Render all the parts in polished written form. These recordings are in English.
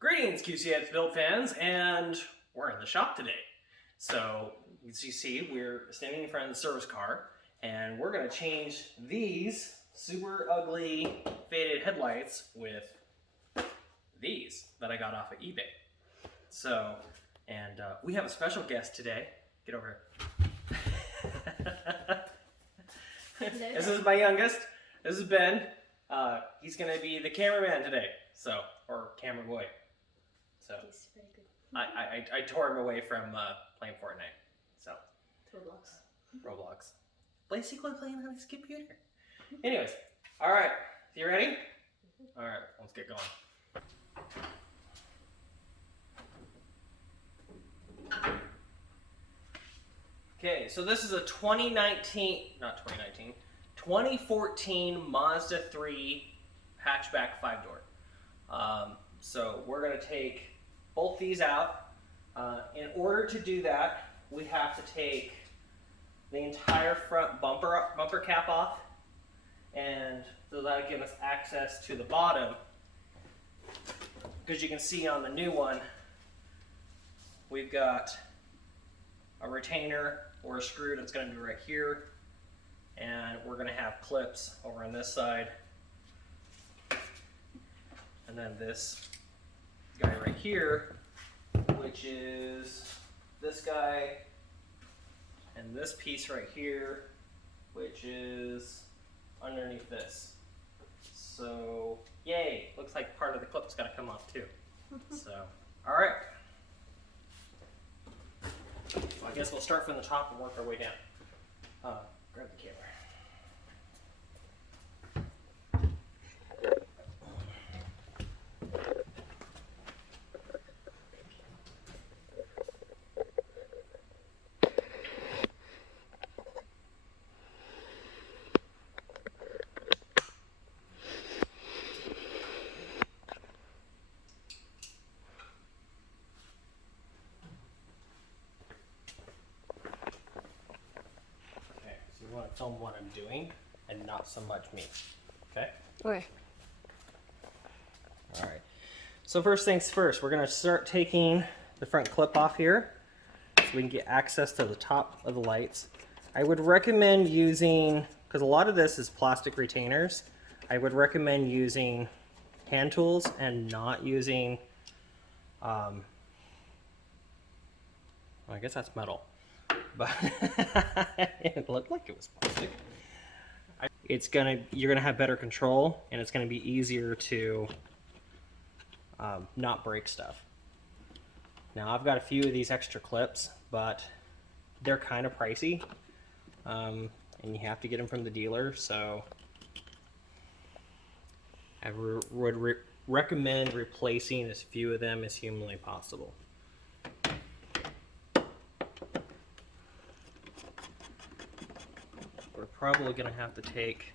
Greetings, QCX build fans, and we're in the shop today. So, as you see, we're standing in front of the service car, and we're going to change these super ugly faded headlights with these that I got off of eBay. So, and we have a special guest today. Get over here. This is my youngest. This is Ben. He's going to be the cameraman today, so, or camera boy. So, he's very good. I tore him away from playing Fortnite. So, Roblox. Basically playing on his computer. Anyways, all right. You ready? All right, let's get going. Okay, so this is a 2014 Mazda 3 hatchback 5-door. So we're going to take both these out. In order to do that, we have to take the entire front bumper cap off, and so that'll give us access to the bottom. Because you can see on the new one, we've got a retainer or a screw that's going to be right here, and we're going to have clips over on this side, and then this guy right here, which is this guy, and this piece right here, which is underneath this. So, yay! Looks like part of the clip's got to come off too. So, all right. Well, I guess we'll start from the top and work our way down. Grab the camera. You want to film what I'm doing and not so much me. Okay? Okay. Alright. So first things first, we're going to start taking the front clip off here so we can get access to the top of the lights. I would recommend using, because a lot of this is plastic retainers, I would recommend using hand tools and not using, I guess that's metal. But it looked like it was plastic. You're gonna have better control, and it's gonna be easier to not break stuff. Now I've got a few of these extra clips, but they're kind of pricey, and you have to get them from the dealer. So I would recommend replacing as few of them as humanly possible. We're probably going to have to take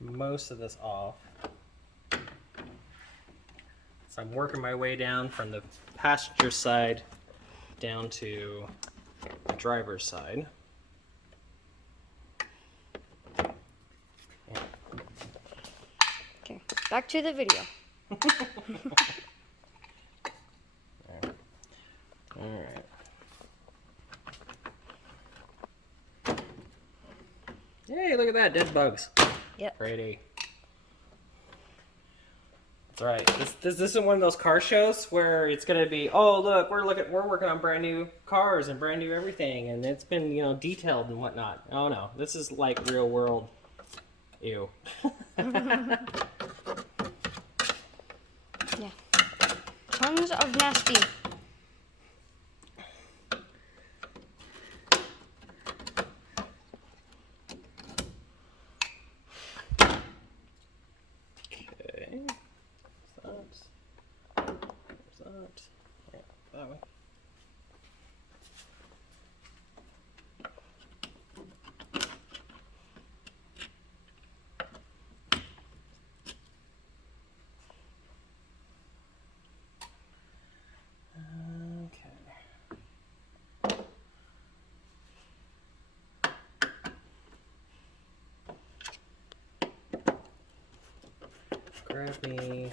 most of this off. So I'm working my way down from the passenger side down to the driver's side. Okay, back to the video. All right. Hey, look at that, dead bugs. Yep. Pretty. That's right. This isn't one of those car shows where it's gonna be, oh look, we're working on brand new cars and brand new everything, and it's been, you know, detailed and whatnot. Oh no, this is like real world. Ew. Yeah. Tons of nasty. Yeah, that way. grab me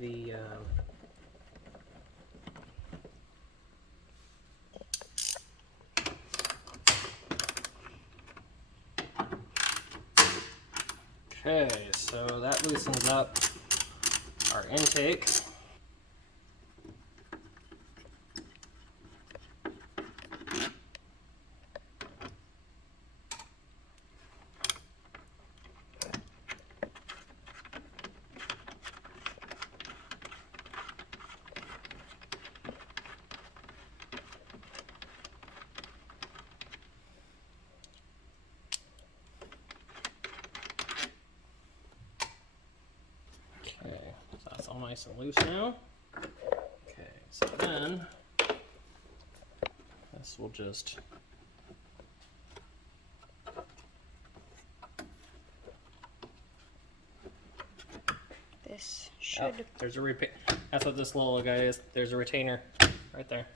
the okay, so that loosens up our intake. Okay, so that's all nice and loose now. Okay, so then this will just This should. oh, there's a that's what this little guy is. There's a retainer right there.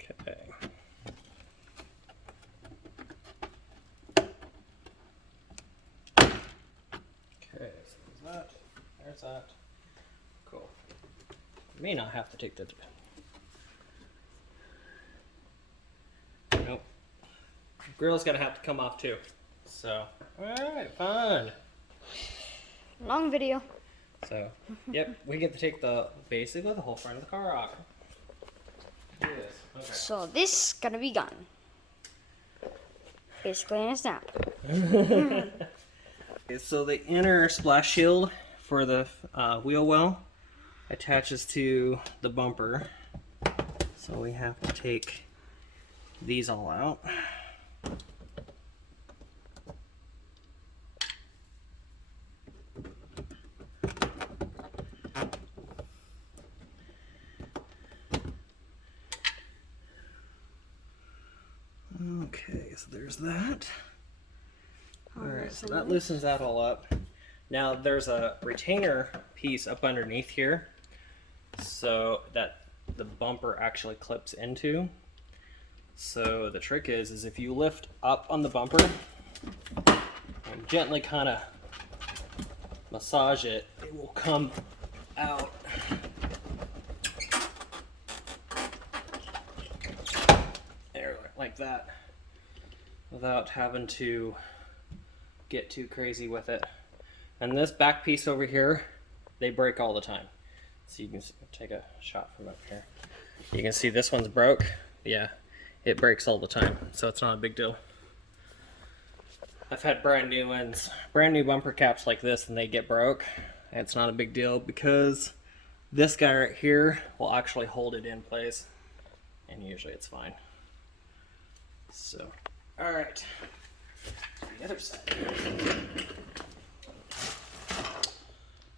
Okay. Okay, so there's that. There's that. Cool. May not have to take the. Nope. Grill's gonna have to come off too. So, alright, fun. Long video. So, yep, we get to take basically the whole front of the car off. Yes. Okay. So this gonna be gone. Basically in a snap. Okay, so the inner splash shield for the wheel well attaches to the bumper. So we have to take these all out. Okay, so there's that. Alright, so that loosens that all up. Now there's a retainer piece up underneath here so that the bumper actually clips into. So the trick is if you lift up on the bumper and gently kind of massage it, it will come out. There, like that, without having to get too crazy with it. And this back piece over here, they break all the time. So you can take a shot from up here. You can see this one's broke. Yeah, it breaks all the time, so it's not a big deal. I've had brand new ones, brand new bumper caps like this, and they get broke. It's not a big deal because this guy right here will actually hold it in place, and usually it's fine. So, all right, the other side.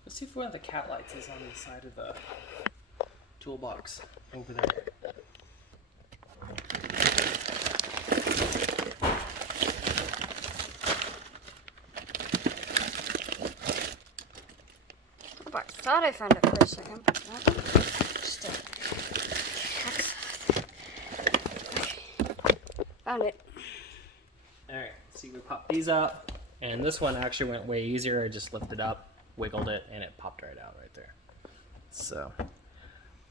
Let's see if one of the cat lights is on the side of the toolbox over there. I thought I found it for a second, but not. Just okay. Found it. Alright, see, we popped these up, and this one actually went way easier. I just lifted up, wiggled it, and it popped right out right there. So,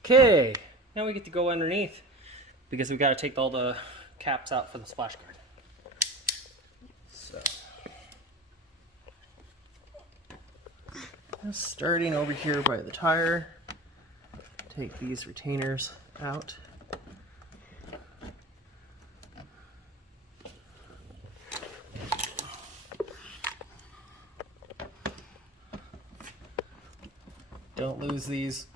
okay, now we get to go underneath because we got to take all the caps out for the splash guard. So, starting over here by the tire, take these retainers out. Don't lose these.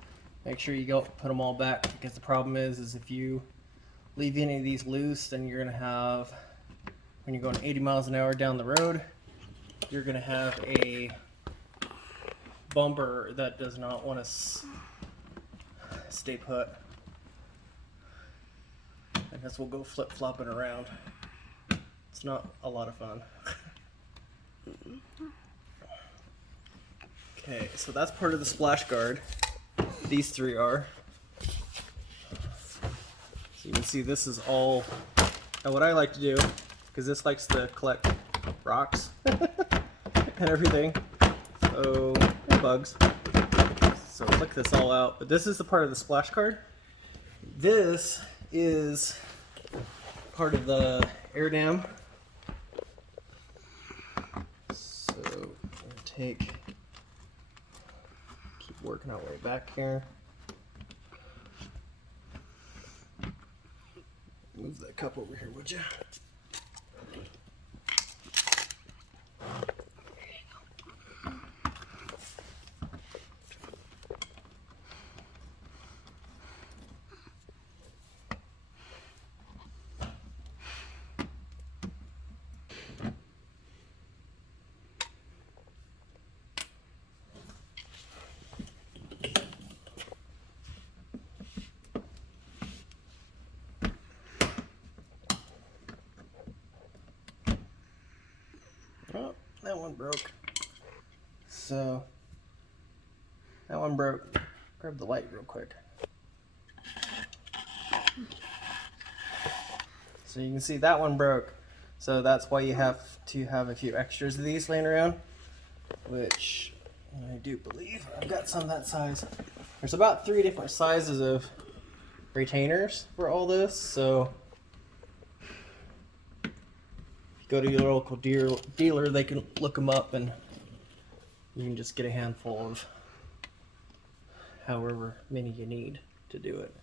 Make sure you go put them all back, because the problem is if you leave any of these loose, then you're gonna have, when you're going 80 miles an hour down the road, you're gonna have a bumper that does not want to stay put, and this will go flip-flopping around. It's not a lot of fun. Okay, so that's part of the splash guard. These three are. So you can see this is all. And what I like to do, because this likes to collect rocks and everything, so bugs. So click this all out. But this is the part of the splash guard. This is part of the air dam. So I'm gonna keep working our way back here. Move that cup over here, would you? Oh, that one broke. So, that one broke. Grab the light real quick. So you can see that one broke. So that's why you have to have a few extras of these laying around, which I do believe I've got some that size. There's about 3 different sizes of retainers for all this, so go to your local dealer, they can look them up and you can just get a handful of however many you need to do it.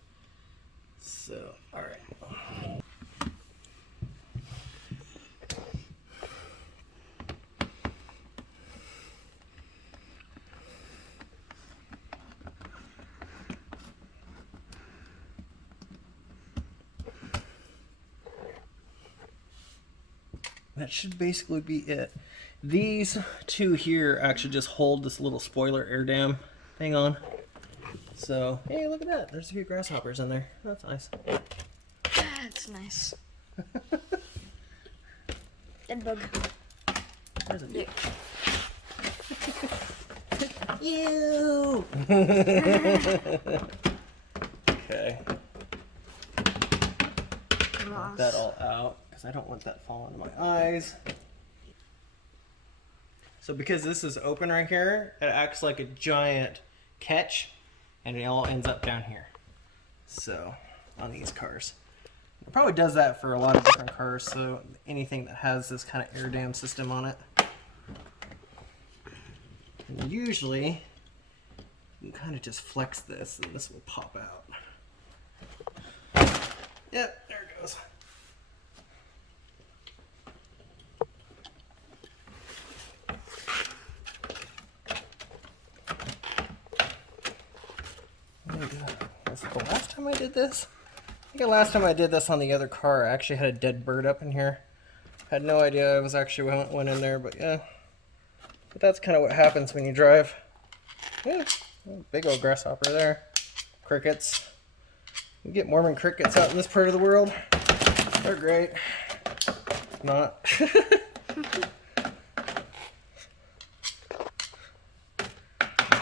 So, alright. That should basically be it. These two here actually just hold this little spoiler air dam thing on. So, hey, look at that. There's a few grasshoppers in there. That's nice. That's nice. Dead bug. There's a Yeah. Ew! Okay. Get that all out because I don't want that falling in my eyes. So because this is open right here, it acts like a giant catch and it all ends up down here. So, on these cars. It probably does that for a lot of different cars, so anything that has this kind of air dam system on it. And usually, you can kind of just flex this and this will pop out. Yep, there it goes. Was it the last time I did this? I think the last time I did this on the other car, I actually had a dead bird up in here. Had no idea I was actually went in there, but yeah. But that's kind of what happens when you drive. Yeah, big old grasshopper there. Crickets. You get Mormon crickets out in this part of the world. They're great. Not. It's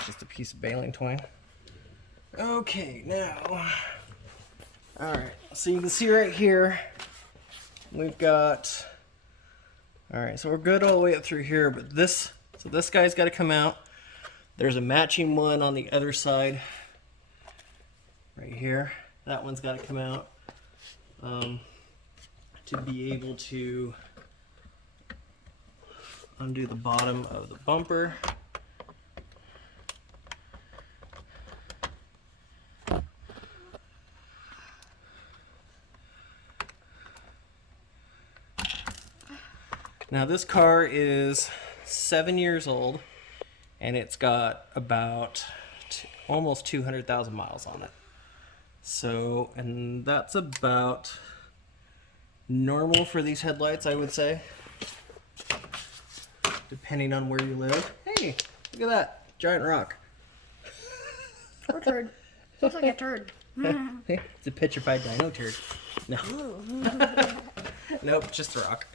just a piece of baling twine. Okay, now. Alright, so you can see right here, we've got. Alright, so we're good all the way up through here, but this guy's got to come out. There's a matching one on the other side. Right here. That one's got to come out. To be able to undo the bottom of the bumper. Now this car is 7 years old and it's got about almost 200,000 miles on it. So, and that's about normal for these headlights, I would say, depending on where you live. Hey, look at that giant rock. Or turd. Looks like a turd. It's a petrified dino turd. No. Nope, just a rock.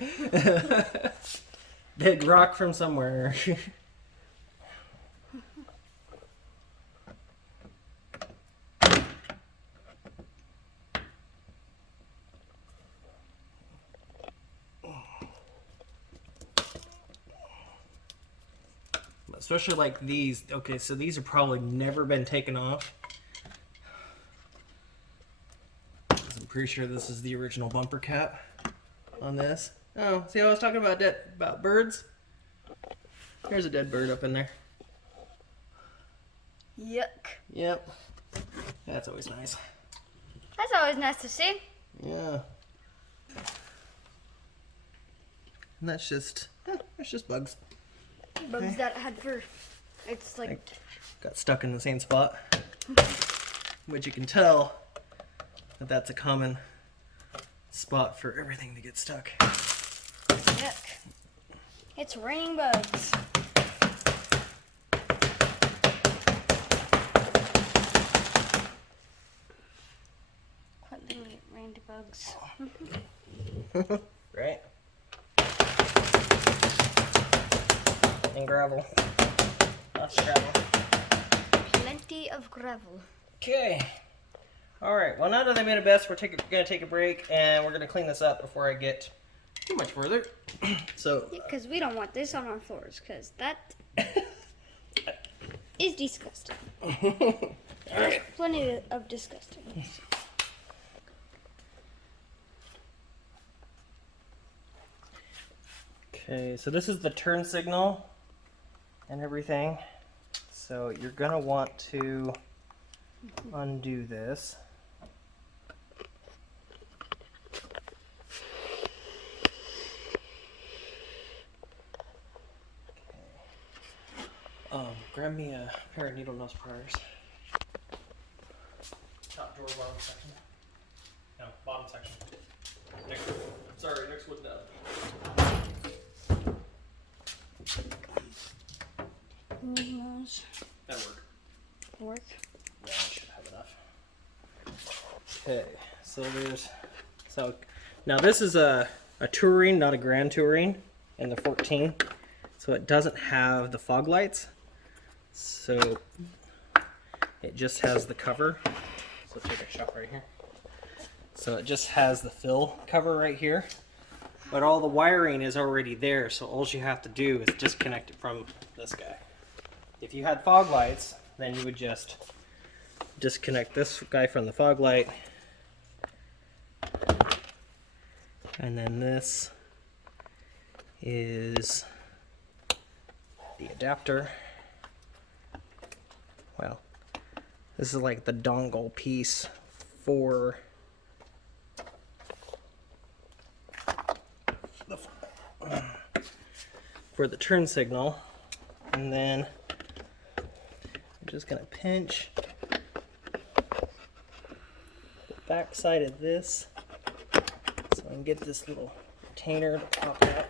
Big rock from somewhere. Especially like these. Okay, so these have probably never been taken off. I'm pretty sure this is the original bumper cap on this. Oh, see how I was talking about birds? There's a dead bird up in there. Yuck. Yep. That's always nice. That's always nice to see. Yeah. And that's just bugs. Bugs that had fur. It's like got stuck in the same spot. Which you can tell that that's a common spot for everything to get stuck. yuck. It's raining bugs. Quite literally, it rained bugs. Right? And gravel. Lots of gravel. Plenty of gravel. Okay. Alright, well now that I made a mess, we're gonna take a break and we're gonna clean this up before I get too much further. So Because we don't want this on our floors, because that is disgusting. Alright. Plenty of disgusting. Okay, so this is the turn signal and everything. So you're gonna want to undo this. Grab me a pair of needle nose pliers. Top drawer, bottom section. No, bottom section. Next wood down. That'll work. Yeah, I should have enough. Okay, so now this is a touring, not a grand touring, in the 14, so it doesn't have the fog lights. So it just has the cover. So take a shot right here. So it just has the fill cover right here, but all the wiring is already there. So all you have to do is disconnect it from this guy. If you had fog lights, then you would just disconnect this guy from the fog light, and then this is the adapter. Well, this is like the dongle piece for the turn signal, and then I'm just gonna pinch the back side of this so I can get this little retainer to pop out.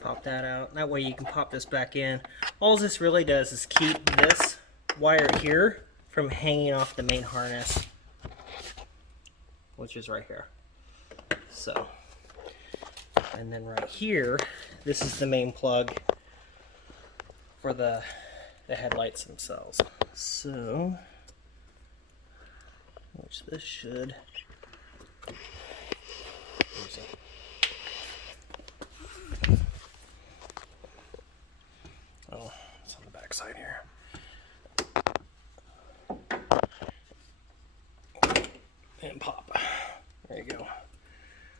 Pop that out. That way you can pop this back in. All this really does is keep this wire here from hanging off the main harness, which is right here. So, and then right here, this is the main plug for the headlights themselves. So, which this should. Oh, it's on the back side here. And pop. There you go.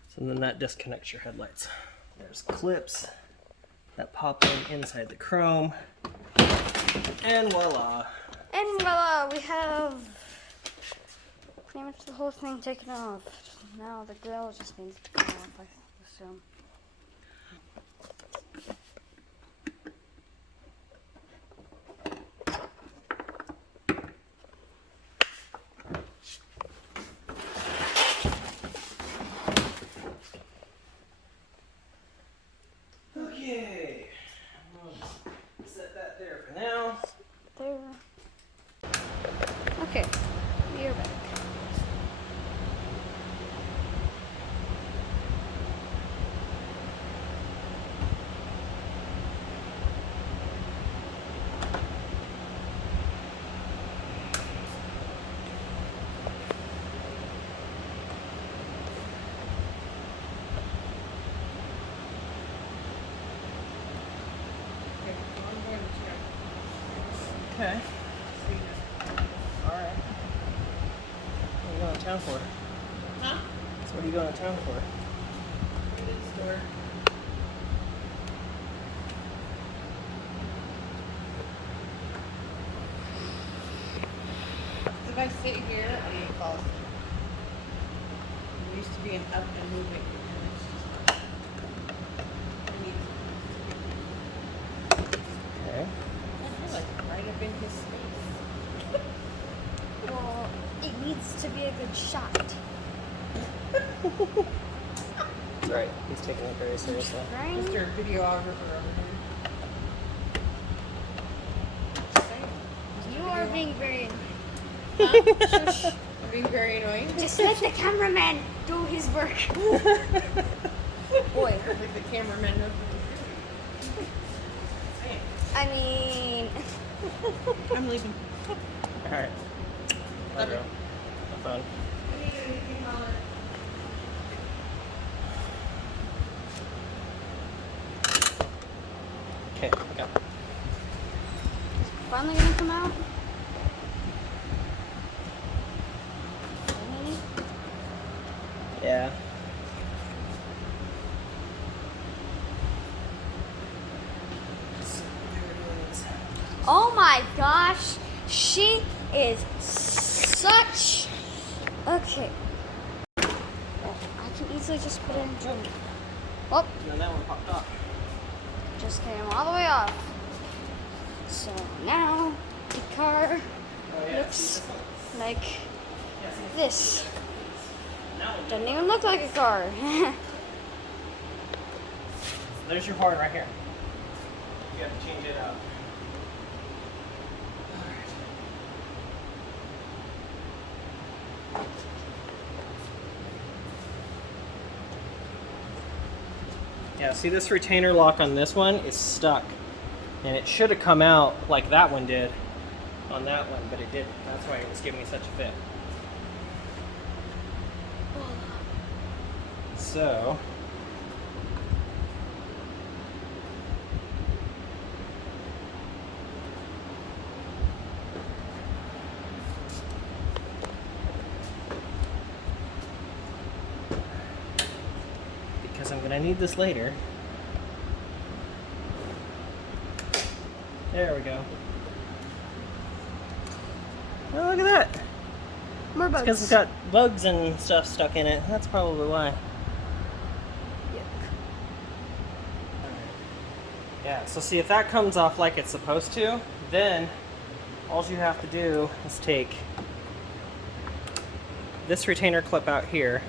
So then that disconnects your headlights. There's clips that pop in inside the chrome. And voila. And voila, we have pretty much the whole thing taken off. Now the grill just needs to come off, I assume. Okay. Alright. What are you going to town for? Huh? So what are you going to town for? To the store. If I sit here, I'm gonna fall asleep. It used to be an up and moving, and it's just not. I need Okay. to like right up in his space. Well, it needs to be a good shot. That's right. He's taking it very seriously. Right? Mr. Videographer over here. Just saying. You are being very. Huh? Shush. I'm being very annoying. Just let the cameraman do his work. Boy, Like the cameraman knows what he's doing. I mean, I'm leaving. Alright. Love you. Have fun. Okay, go. finally gonna come out. Finally? Yeah. Oh my gosh, she is such. Okay. Well, I can easily just put it in. Oh, And then that one popped off. just came all the way off. So now the car Oh, yeah. looks See this one? like Yeah, see this. that one. Doesn't even look like a car. There's your horn right here. You have to change it out. Yeah, see this retainer lock on this one is stuck. And it should have come out like that one did on that one, but it didn't. That's why it was giving me such a fit. So, because I'm gonna need this later. There we go. Oh, look at that. More bugs. Because it's got bugs and stuff stuck in it. That's probably why. Yeah, so see if that comes off like it's supposed to, then all you have to do is take this retainer clip out here.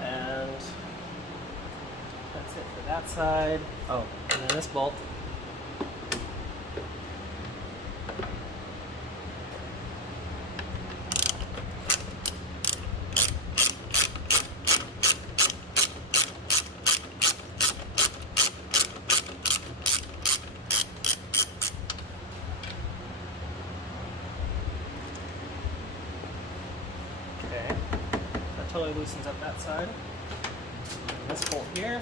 And that's it for that side. Oh, and then this bolt. Okay, that totally loosens up that side. And this bolt here.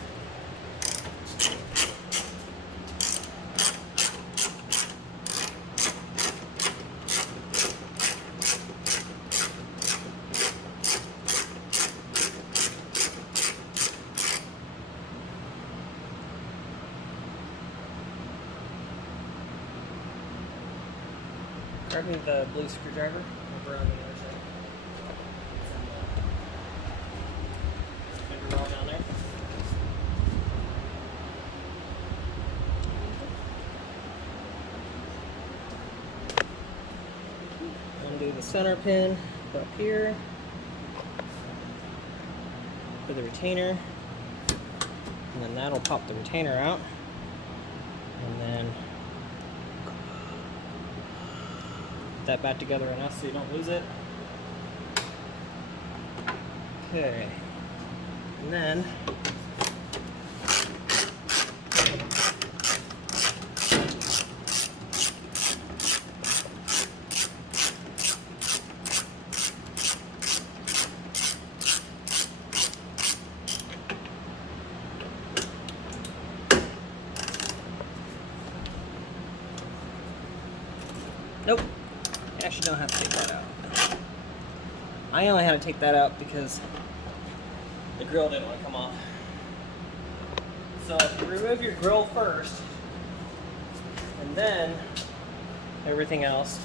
Grab me the blue screwdriver over on the other side. Finger roll down there. Undo the center pin up here for the retainer, and then that'll pop the retainer out, and then put that back together enough so you don't lose it. Okay, and then Nope. You actually don't have to take that out. I only had to take that out because the grill didn't want to come off. So if you remove your grill first, and then everything else.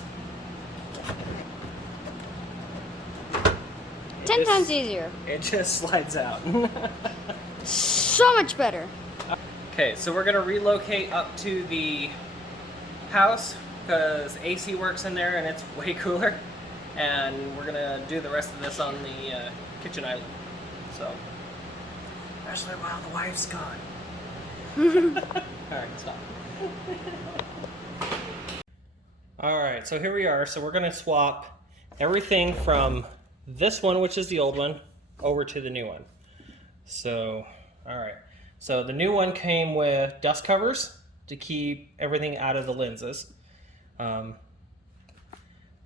10 times easier. It just slides out. So much better. Okay, so we're gonna relocate up to the house because AC works in there and it's way cooler. And we're gonna do the rest of this on the kitchen island. So, especially while the wife's gone. Alright, stop. Alright, so here we are. So we're gonna swap everything from this one, which is the old one, over to the new one. So, alright. So the new one came with dust covers to keep everything out of the lenses.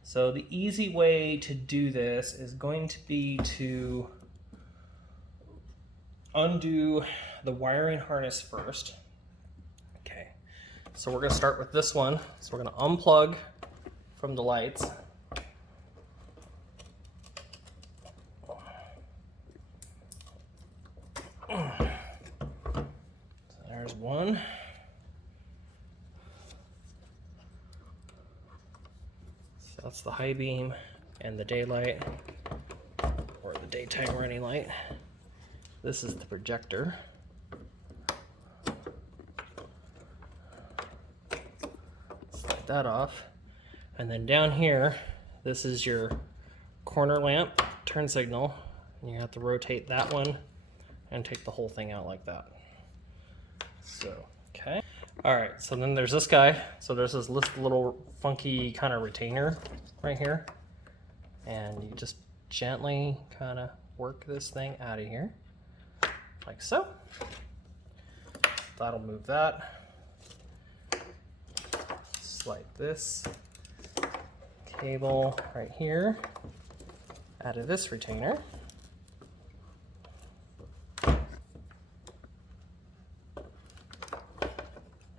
So the easy way to do this is going to be to undo the wiring harness first. Okay, so we're going to start with this one. So we're going to unplug from the lights. So there's one. So that's the high beam and the daylight, or the daytime running light. This is the projector. Slide that off. And then down here, this is your corner lamp, turn signal. And you have to rotate that one and take the whole thing out like that. So, okay. All right, so then there's this guy. So there's this little funky kind of retainer right here. And you just gently kind of work this thing out of here, like so. That'll move that. Slide this cable right here out of this retainer.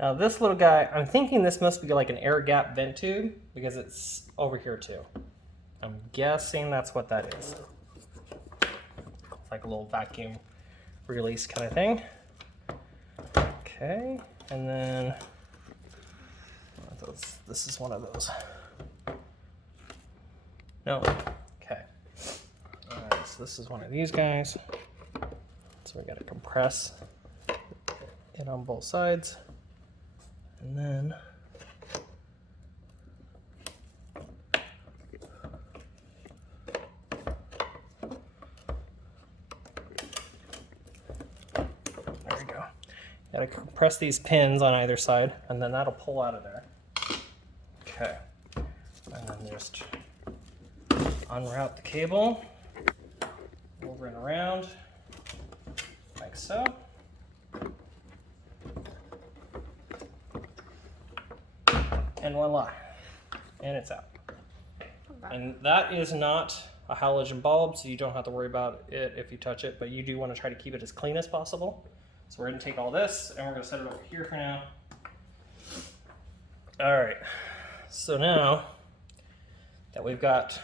Now this little guy, I'm thinking this must be like an air gap vent tube because it's over here too. I'm guessing that's what that is. It's like a little vacuum release kind of thing. Okay, and then this is one of those. No, okay. All right, so this is one of these guys. So we gotta compress it on both sides. And then there we go. Gotta compress these pins on either side, and then that'll pull out of there. Okay. And then just unroute the cable over and around, like so. And voila, and it's out. And that is not a halogen bulb, so you don't have to worry about it if you touch it, but you do want to try to keep it as clean as possible. So we're going to take all this and we're going to set it over here for now. All right, so now that we've got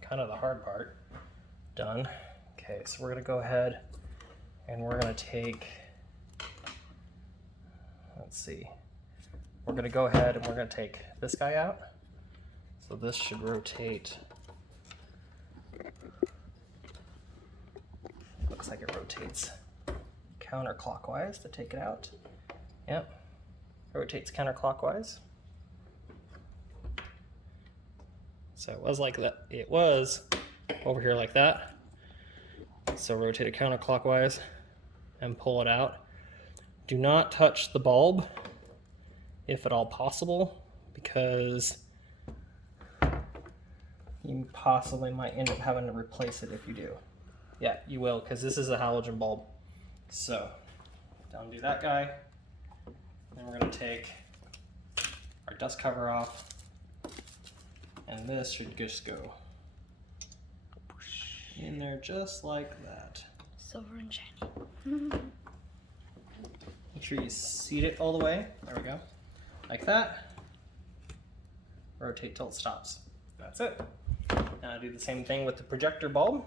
kind of the hard part done, okay, so we're going to go ahead and we're going to take, let's see. We're going to go ahead and we're going to take this guy out. So this should rotate. Looks like it rotates counterclockwise to take it out. Yep, it rotates counterclockwise. So it was like that. It was over here like that. So rotate it counterclockwise and pull it out. Do not touch the bulb, if at all possible, because you possibly might end up having to replace it if you do. Yeah, you will, because this is a halogen bulb. So, undo that guy. Then we're going to take our dust cover off, and this should just go in there just like that. Silver and shiny. Make sure you seat it all the way. There we go. Like that. rotate till it stops. That's it. Now do the same thing with the projector bulb.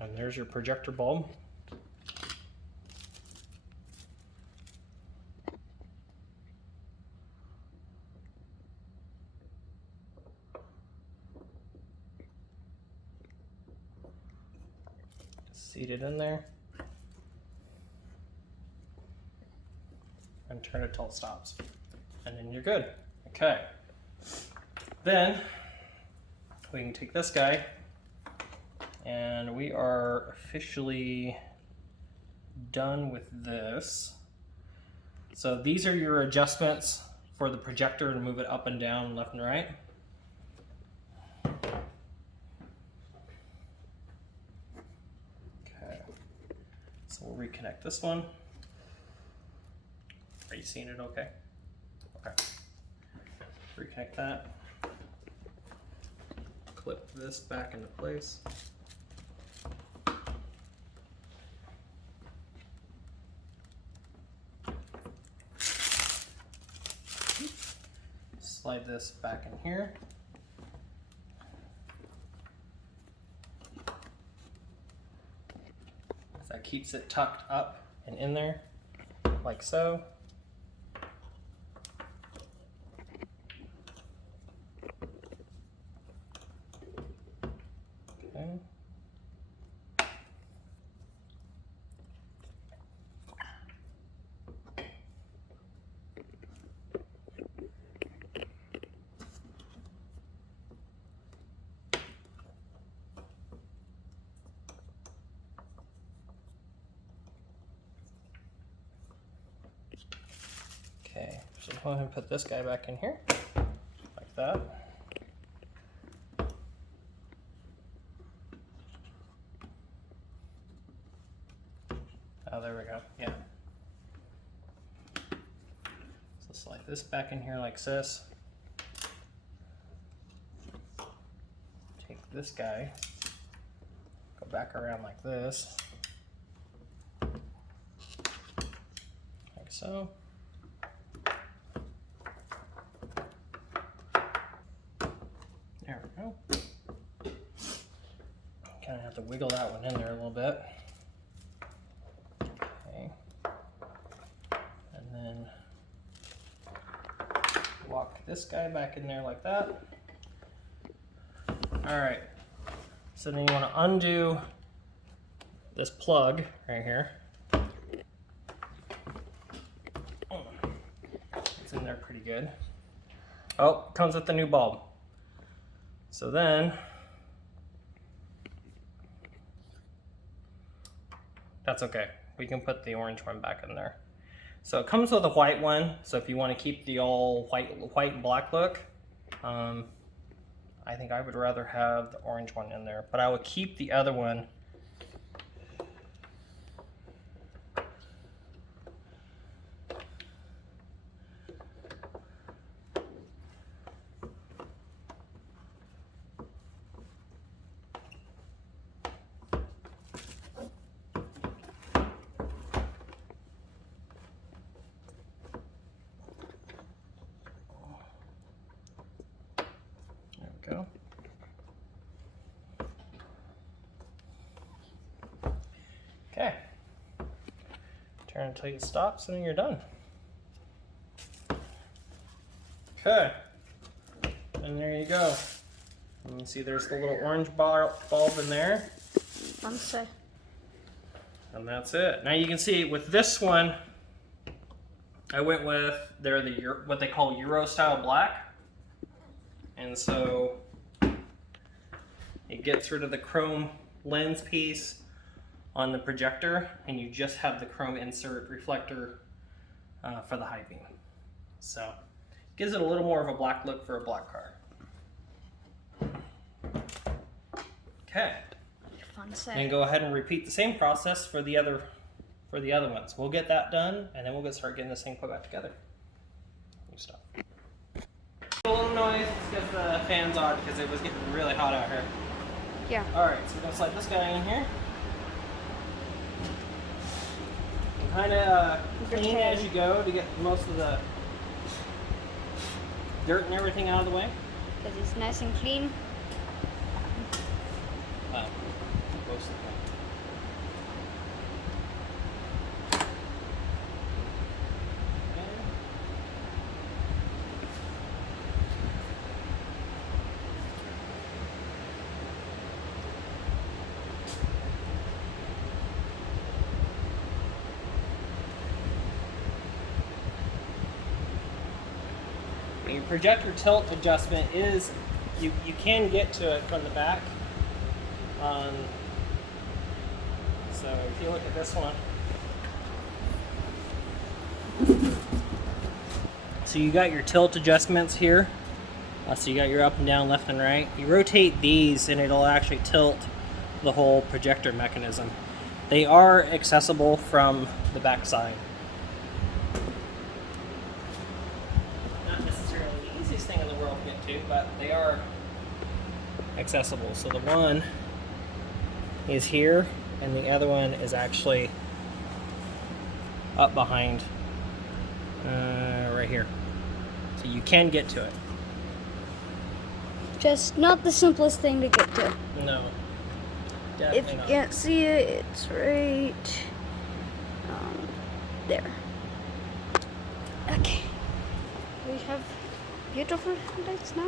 And there's your projector bulb. Seat it in there and turn it till it stops, and then you're good. Okay, then we can take this guy and we are officially done with this. So these are your adjustments for the projector to move it up and down, left and right. So we'll reconnect this one. Are you seeing it okay? Okay. Reconnect that. Clip this back into place. Slide this back in here. That keeps it tucked up and in there, like so. Okay. Okay, so go ahead and put this guy back in here, like that. Oh, there we go, yeah. So slide this back in here like this. Take this guy, go back around like this. Like so. There we go. Kind of have to wiggle that one in there a little bit. Okay. And then walk this guy back in there like that. All right. So then you want to undo this plug right here. It's in there pretty good. Oh, comes with the new bulb. So then, that's okay. We can put the orange one back in there. So it comes with a white one. So if you want to keep the all white and black look, I think I would rather have the orange one in there. But I would keep the other one. Go. Okay. Turn until it stops and then you're done. Okay. And there you go. You can see there's the little orange bulb in there. Say. And that's it. Now you can see with this one, I went with what they call Euro style black. And so it gets rid of the chrome lens piece on the projector, and you just have the chrome insert reflector for the high beam. So gives it a little more of a black look for a black car. Okay. Fun set. And go ahead and repeat the same process for the other ones. We'll get that done, and then we'll start getting this thing put back together. New stuff. A little noise because the fan's on because it was getting really hot out here. Yeah. Alright, so we're going to slide this guy in here. Kind of clean as you go to get most of the dirt and everything out of the way. Because it's nice and clean. Most of the time. Your projector tilt adjustment is, you can get to it from the back. So if you look at this one, so you got your tilt adjustments here. So you got your up and down, left and right. You rotate these and it'll actually tilt the whole projector mechanism. They are accessible from the back side. Not necessarily the easiest thing in the world to get to, but they are accessible. So the one is here and the other one is actually up behind right here. So you can get to it. Just not the simplest thing to get to. No. If Definitely you not. can't see it, it's right there. Okay. We have beautiful lights now.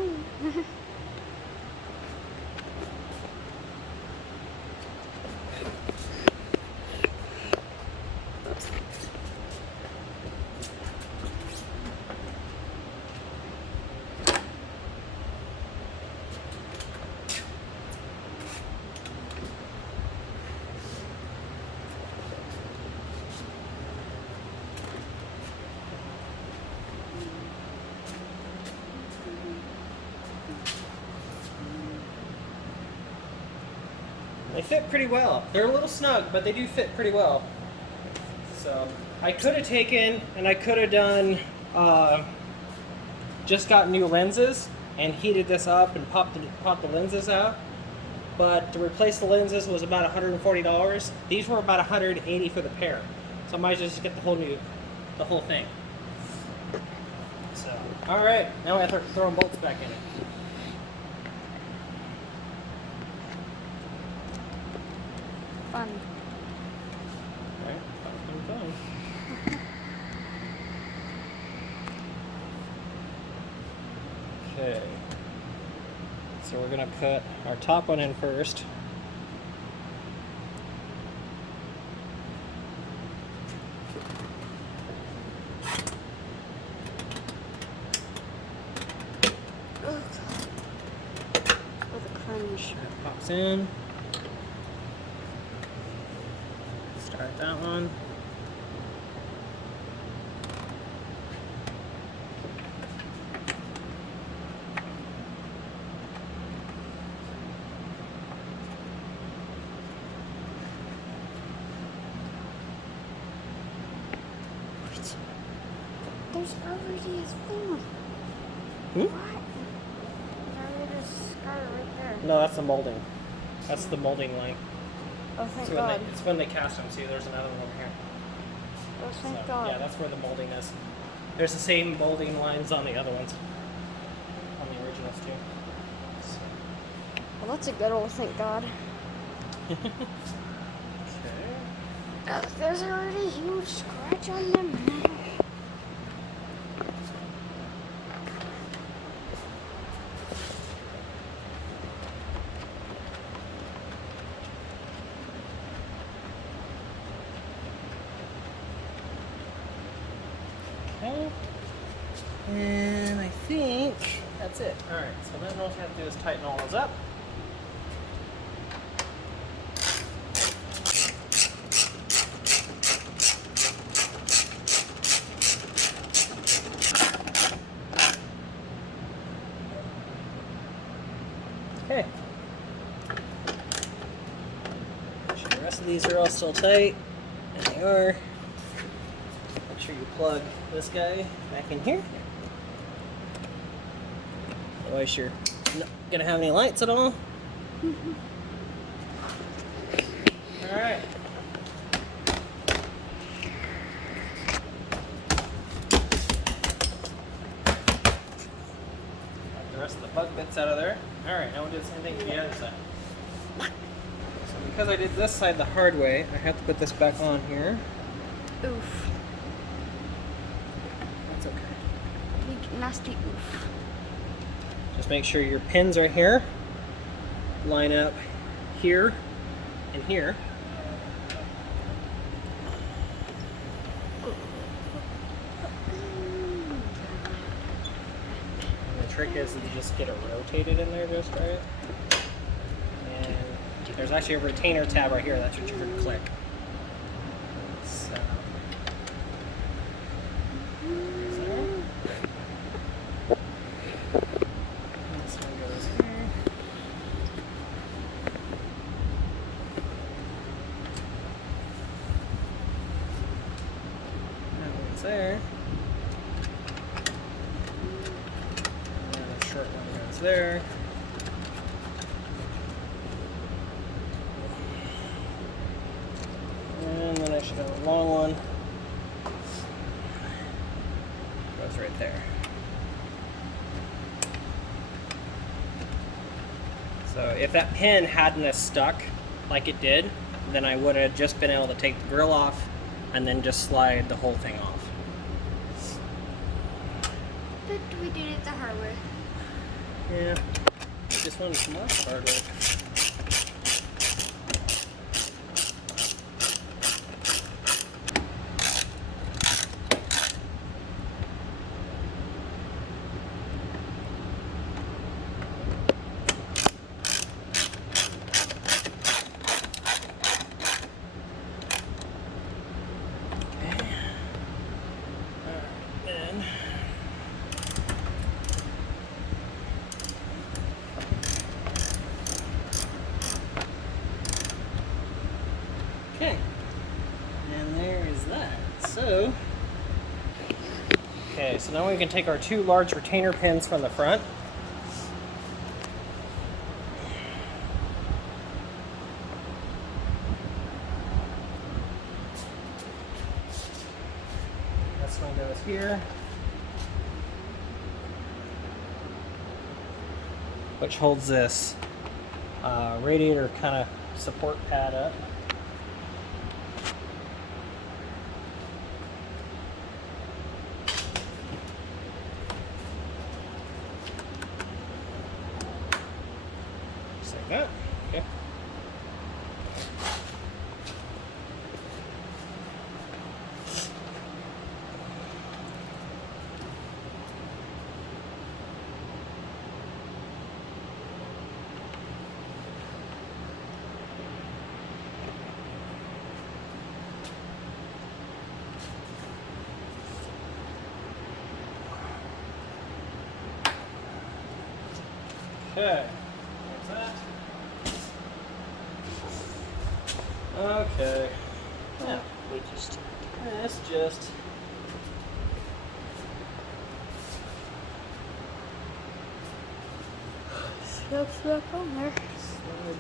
They fit pretty well. They're a little snug, but they do fit pretty well. So I could have taken and I could have done, just got new lenses and heated this up and popped the lenses out. But to replace the lenses was about $140. These were about $180 for the pair. So I might just get the whole thing. So, all right, now I have to throw bolts back in it. Fun. Alright, fun. Okay. So we're gonna put our top one in first. With a crunch. That pops in. Start that one. There's already a thing. Hmm? What? There's already a scar right there. No, that's the molding. That's the molding line. Oh, thank It's God. it's when they cast them. See, there's another one over here. Oh, thank So, God. yeah, that's where the molding is. There's the same molding lines on the other ones. On the originals too. So. Well, that's a good old thank God. Okay. There's already a huge scratch on them. Okay. And I think that's it. Alright, so then all we have to do is tighten all those up. Okay. Make sure the rest of these are all still tight. And they are. Make sure you plug this guy back in here. Otherwise you're not gonna have any lights at all. the rest of the bug bits out of there. Alright, now we'll do the same thing to the other side. So because I did this side the hard way, I have to put this back on here. Oof. That's okay. Big nasty oof. Just make sure your pins are here. Line up here and here. And the trick is to just get it rotated in there just right. And there's actually a retainer tab right here. That's what you're going to click. So, this one goes here. That one's there. And then the short one goes there. And then I should have a long one. Goes right there. So if that pin hadn't have stuck like it did, then I would have just been able to take the grill off and then just slide the whole thing off. But we did it the hard way. Yeah, just wanted some more hard work. Okay, and there is that. So, okay, so now we can take our two large retainer pins from the front. This one goes here, which holds this radiator kind of support pad up. Just like that. Okay. Okay, there's that. Okay. Now, let's just Slip on there.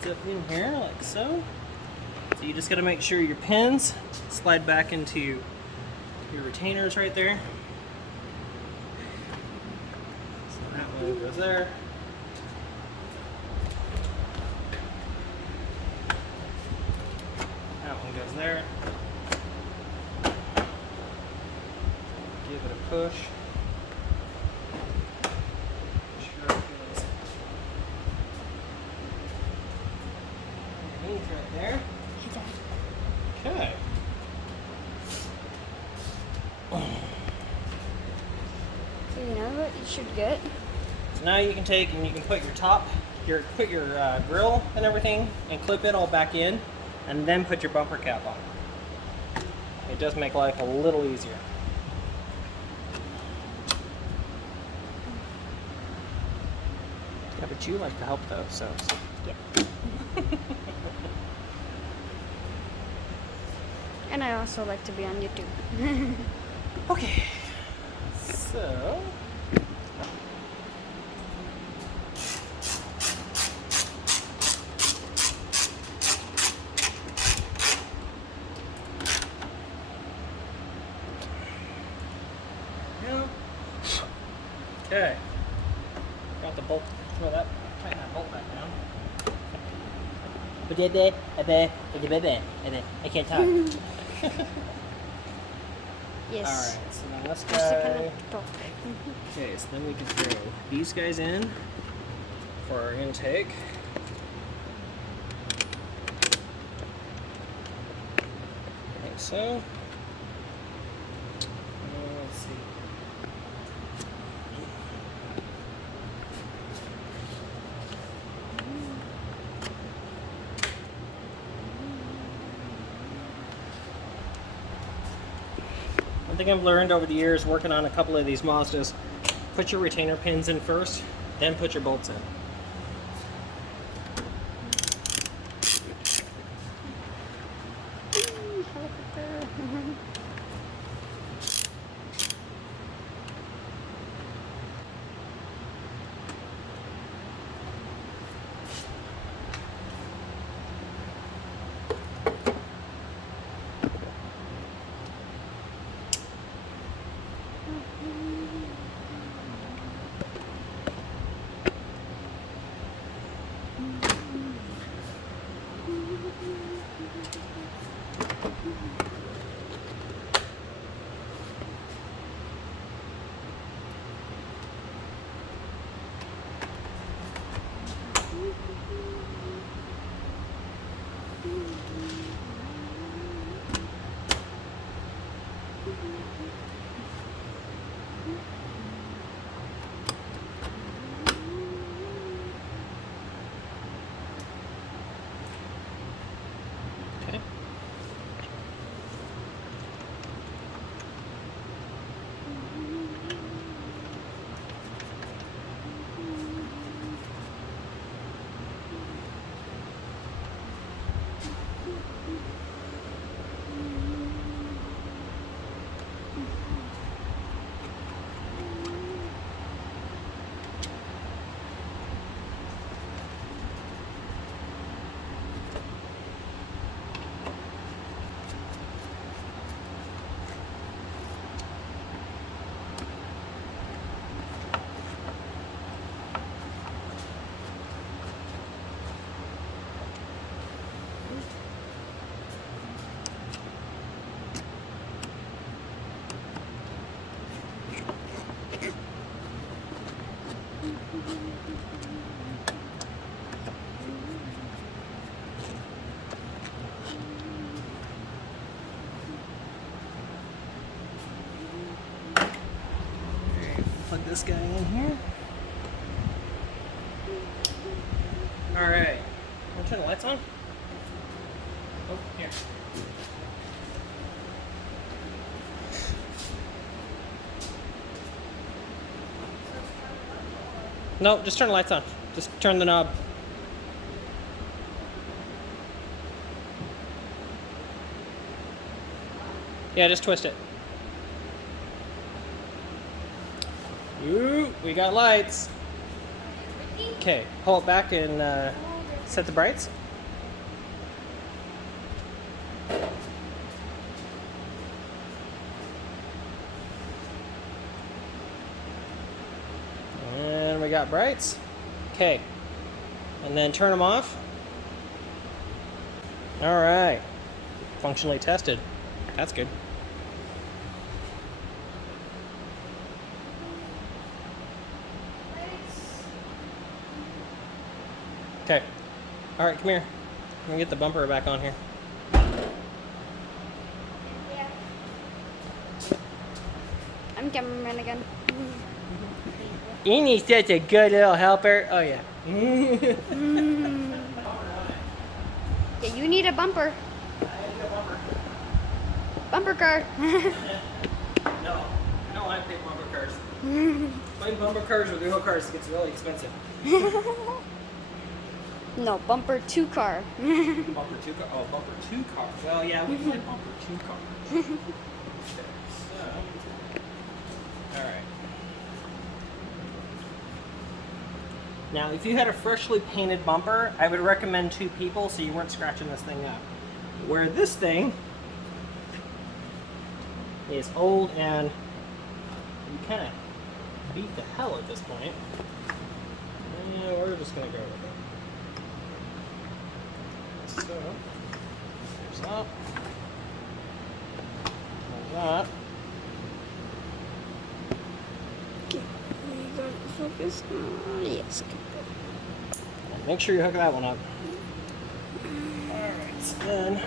slides up in here like so. So you just got to make sure your pins slide back into your retainers right there. So that one goes there. That one goes there. Give it a push. Sure it feels underneath right there. Okay. So you know what you should get? So now you can take and you can put your top, put your grill and everything, and clip it all back in, and then put your bumper cap on. It does make life a little easier. Yeah, but you like to help though, so. Yeah. And I also like to be on YouTube. Okay. So. Okay. Got the bolt. Throw that. Tighten that bolt back down. I can't talk. Yes. Alright, so then this Just to kind guy. of talk. Okay, so then we can throw these guys in for our intake. Like so. Let's see. One thing I've learned over the years working on a couple of these Mazdas, put your retainer pins in first, then put your bolts in. Okay. Plug this guy in here. Alright. Want to turn the lights on? Oh, here. No, just turn the lights on. Just turn the knob. Yeah, just twist it. Ooh, we got lights. Okay, pull it back and set the brights. And we got brights. Okay, and then turn them off. All right, functionally tested. That's good. Okay. All right, come here. Let me get the bumper back on here. I'm cameraman again. Enie's such a good little helper. Oh, yeah. Yeah, you need a bumper. Bumper car. No, I don't like big bumper cars. Buying bumper cars with real cars gets really expensive. No, bumper 2 car. Bumper 2 car. Oh, bumper 2 car. Well, yeah, we can buy bumper 2 car. Okay, so. All right. Now, if you had a freshly painted bumper, I would recommend 2 people so you weren't scratching this thing up. Where this thing is old and you kind of beat the hell at this point. Yeah, we're just gonna go with it. So, there's that. There's that. Okay, we got it focused. Yes. Make sure you hook that one up. Alright, so then.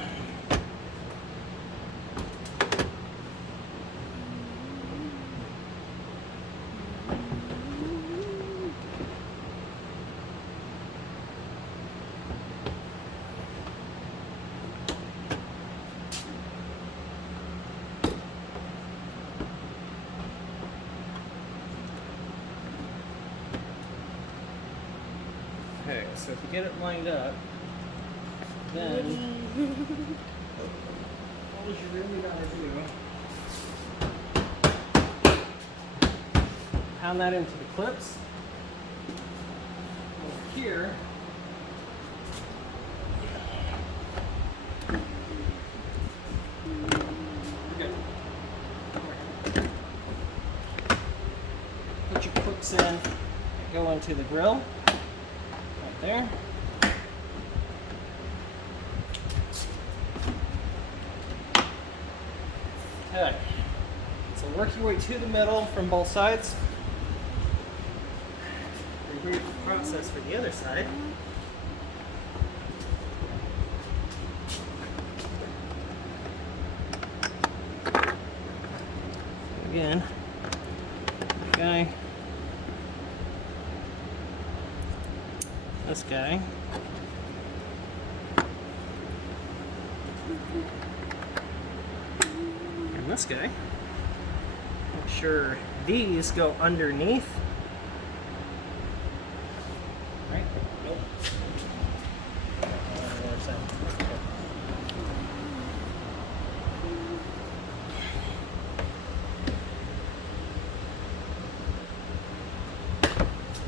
Okay, so if you get it lined up, then all you really gotta do, pound that into the clips. Over here, we're good. Put your clips in, that go into the grill. There. Okay. So work your way to the middle from both sides. Repeat the process for the other side. Again, guy. This guy. And this guy. Make sure these go underneath. Right? Nope.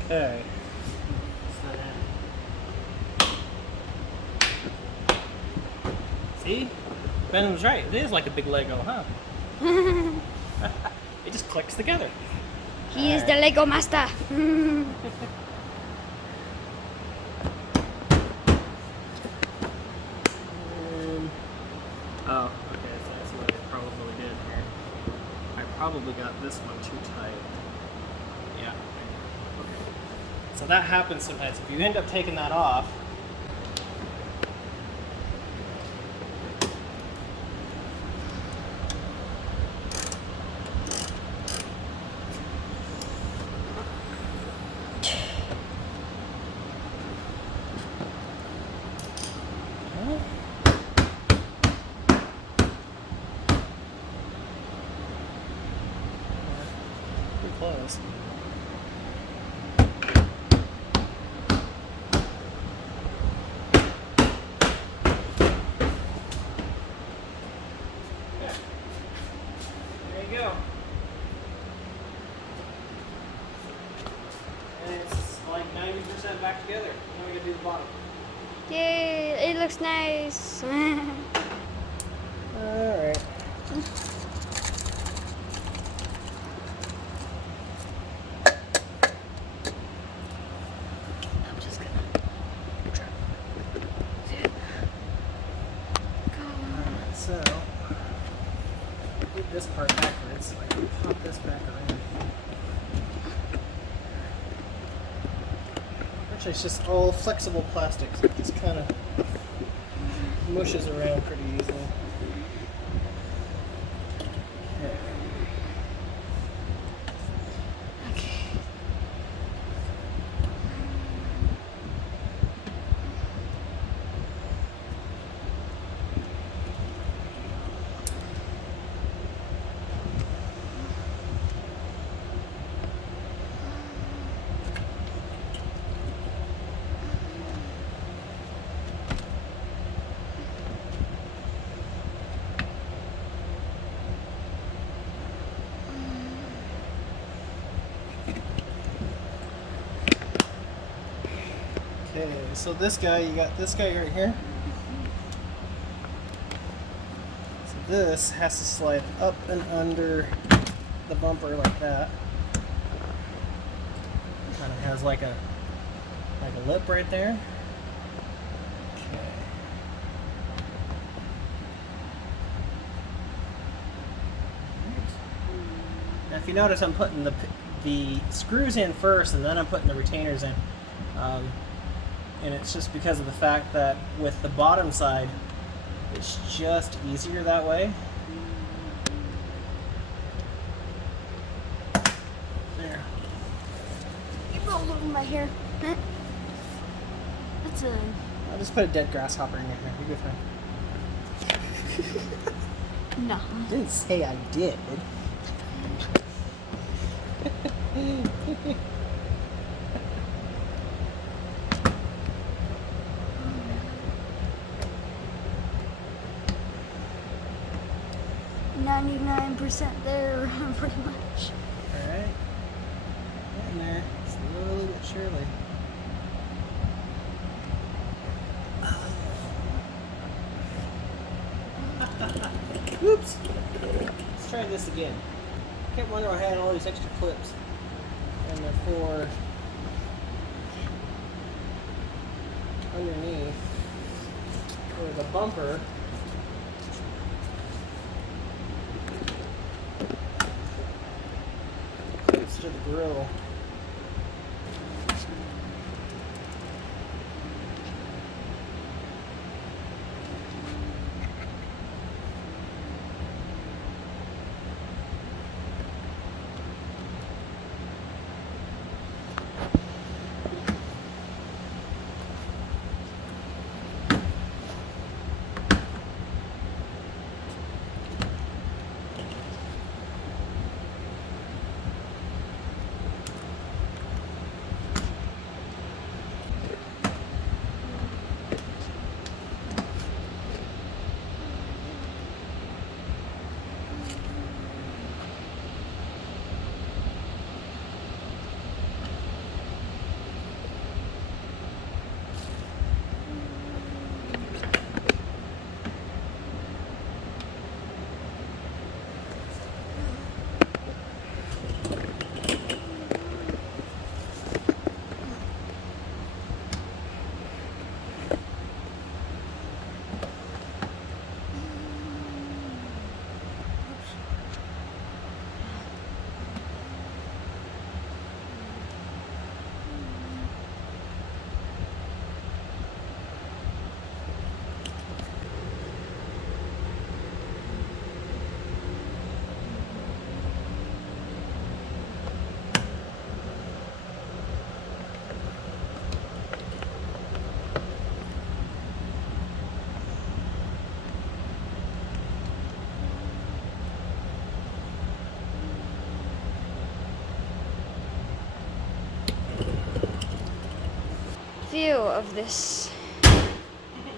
Okay. See? Ben was right. It is like a big Lego, huh? It just clicks together. He is the Lego master. Oh, okay. So that's what I probably did here. I probably got this one too tight. Yeah. Okay. So that happens sometimes. If you end up taking that off, pretty close. Yeah. There you go. And it's like 90% back together. Now we gotta do the bottom. Yay, it looks nice. Alright. I'm just gonna try. So, I did this part backwards, so I can pop this back around. Actually, it's just all flexible plastic, so it just kind of mushes around pretty easily. Okay. Okay, so this guy, you got this guy right here. So this has to slide up and under the bumper like that. Kind of has like a Like a lip right there. Okay. Now, if you notice, I'm putting the screws in first, and then I'm putting the retainers in. And it's just because of the fact that with the bottom side, it's just easier that way. There. You rolled over my hair. That's a... I'll just put a dead grasshopper in your hair. You'll be fine. No. I didn't say I did. 99% there, pretty much. Alright. Getting there. Slowly but surely. Oops! Let's try this again. I kept wondering why I had all these extra clips. And they're for underneath. For the bumper. Clips to the grill. View of this.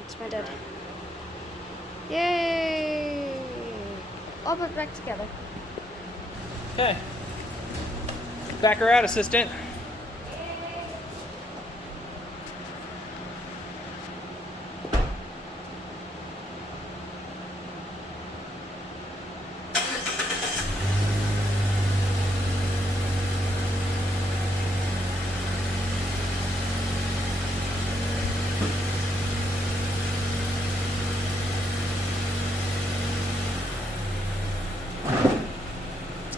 It's my dad. Yay! All put back together. Okay. Back her out, assistant.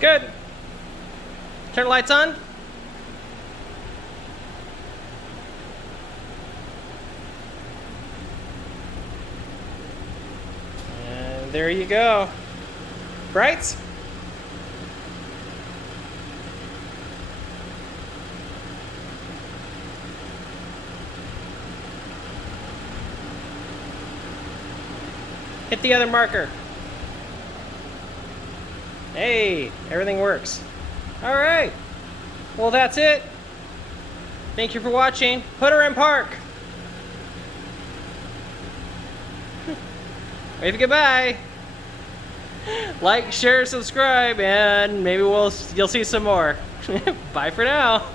Good. Turn the lights on. And there you go. Brights? Hit the other marker. Hey, everything works. All right. Well, that's it. Thank you for watching. Put her in park. Wave goodbye. Like, share, subscribe, and maybe you'll see some more. Bye for now.